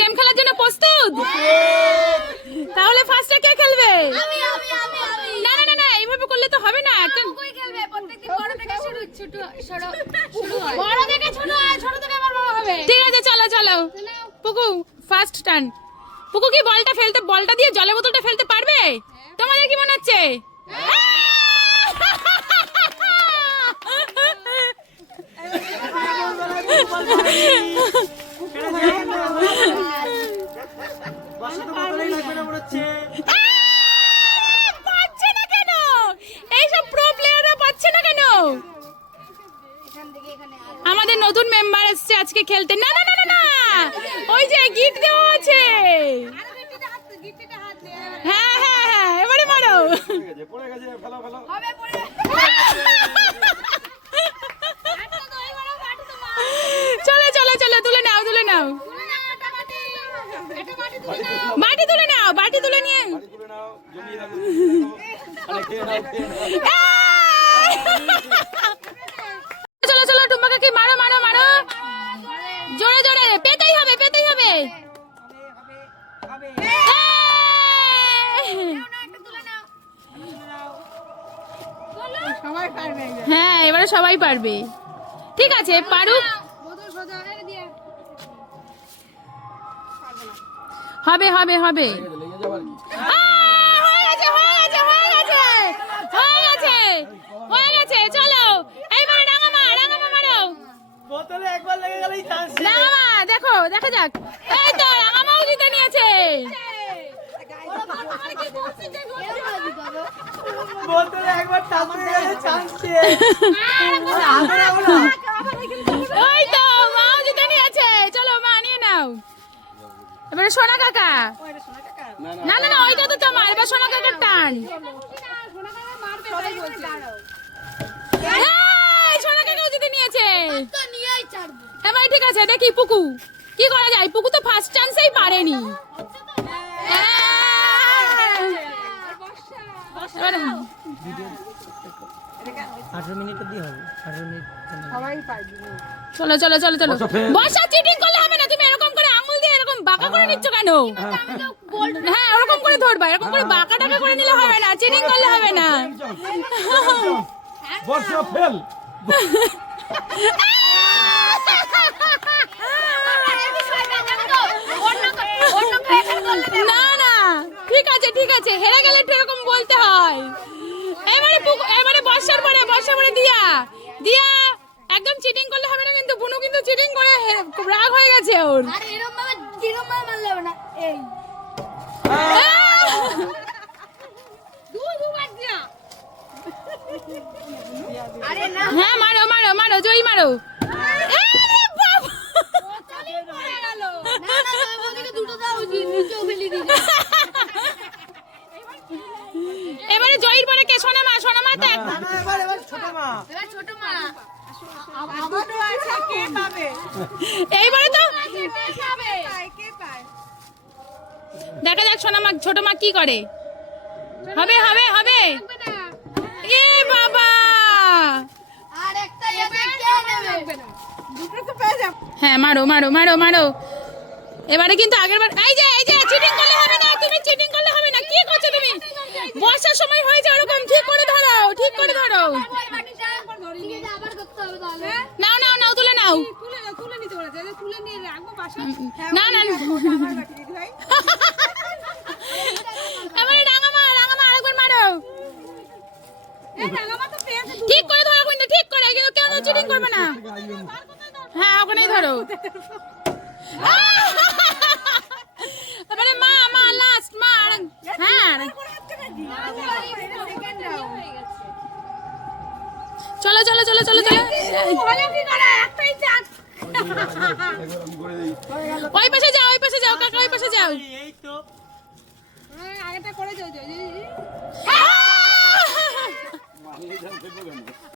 Game খেলার জন্য প্রস্তুত? তাহলে ফার্স্টে কে খেলবে? না না না না, এইভাবে করলে তো হবে না। একটা খেলবে, প্রত্যেকদিন বড় থেকে শুরু হয়। বড় থেকে ছোট হয়, ছোট থেকে আবার বড় হবে। ঠিক আছে, চলো চলো। পুকু ফার্স্ট টার্ন। পুকু কি বলটা দিয়ে জলের বোতলটা ফেলতে পারবে? তোমাদের কি মনে হচ্ছে? পাচ্ছে না কেন? এইসব প্রো প্লেয়াররা পাচ্ছে না কেন? আমাদের নতুন মেম্বার এসেছে আজকে খেলতে। না না না না না, ওই যে গিফট দেওয়া আছে। হ্যাঁ হ্যাঁ হ্যাঁ, এবারে মারো। চলো চলো চলো, তুলে নাও তুলে নাও। বাটি তুলে নাও, বাটি তুলে নিয়ে চলো চলো, টুম্পা কাকি মারো মারো মারো, জোরে জোরে, পেতেই হবে পেতেই হবে। হ্যাঁ, এবারে সবাই পারবে। ঠিক আছে, পারুক। হবে হবে হবে। হয়ে গেছে হয়ে গেছে হয়ে গেছে হয়ে গেছে হয়ে গেছে। চলো এইবার রাঙামা, রাঙামা মারো। বোতলে একবার লেগে গেলেই চান্স। রাঙামা দেখো, দেখা যাক। এই তো রাঙামাও জিতে নিয়েছে। বোতলে একবার টাচ লেগে গেলে চান্স। ওই তো মাও জিতে নিয়েছে। চলো মা, নিয়ে নাও। এবারে সোনা কাকা। না না না, ওইটা তো তোমার। এবার সোনা কাকার টান। সোনা কাকাও জিতে নিয়েছে। এবার ঠিক আছে, দেখি পুকু কি করা যায়। পুকু তো ফার্স্ট চান্সেই পারেনি। এবার 18 মিনিটে দিয়ে হবে। 18 মিনিট চলো চলো চলো চলো। বর্ষা, চিটিং করলে হবে না। তুমি এরকম করে আঙুল দিয়ে এরকম বাঁকা করে নিচ্ছ কেন? হ্যাঁ, ওরকম করে ধরবা। এরকম করে বাঁকা টাকা করে নিলে হবে না। চিটিং করলে হবে না। বর্ষা ফেল। না না, ঠিক আছে ঠিক আছে, হেরে গেলে একটু এরকম বলতে হয়। এবারে বর্ষার পরে দিয়া দিয়া একদম চিটিং করলে হবে না কিন্তু। বুনু কিন্তু চিটিং করে রাগ হয়ে গেছে ওর। হ্যাঁ, মারো মারো মারো, জয় মারো। এবারে জয়ীর পরে কে? সোনা মা। সোনা মা তো এবার ছোট মা। আমারও আছে, কে পাবে? এইবারে তো দেখা যাক সোনা মা ছোট মা কি করে। হবে হবে হবে। এ বাবা, হ্যাঁ মারো মারো মারো মারো। এবারে কিন্তু আগের বার এই যে চিটিং করলে হবে না। তুমি চিটিং করলে হবে না। কি করছো তুমি? বর্ষার সময় হয়েছে ওরকম। ঠিক করে ধরো, ঠিক করে ধরো। নাও নাও নাও, তুলে নাও। না না না, এবারে রাঙামা আরেকবার মারো। ঠিক করে ধরো কিন্তু, ঠিক করে। কেউ চিটিং করবে না। হ্যাঁ, ওখানেই ধরো। এবারে মা লাস্ট মা। হ্যাঁ, চলো চলো চলো চলো চলো। ওই পাশে যাও, ওই পাশে যাও কাকা, ওই পাশে যাও। এই তো আগেটা করে যাও।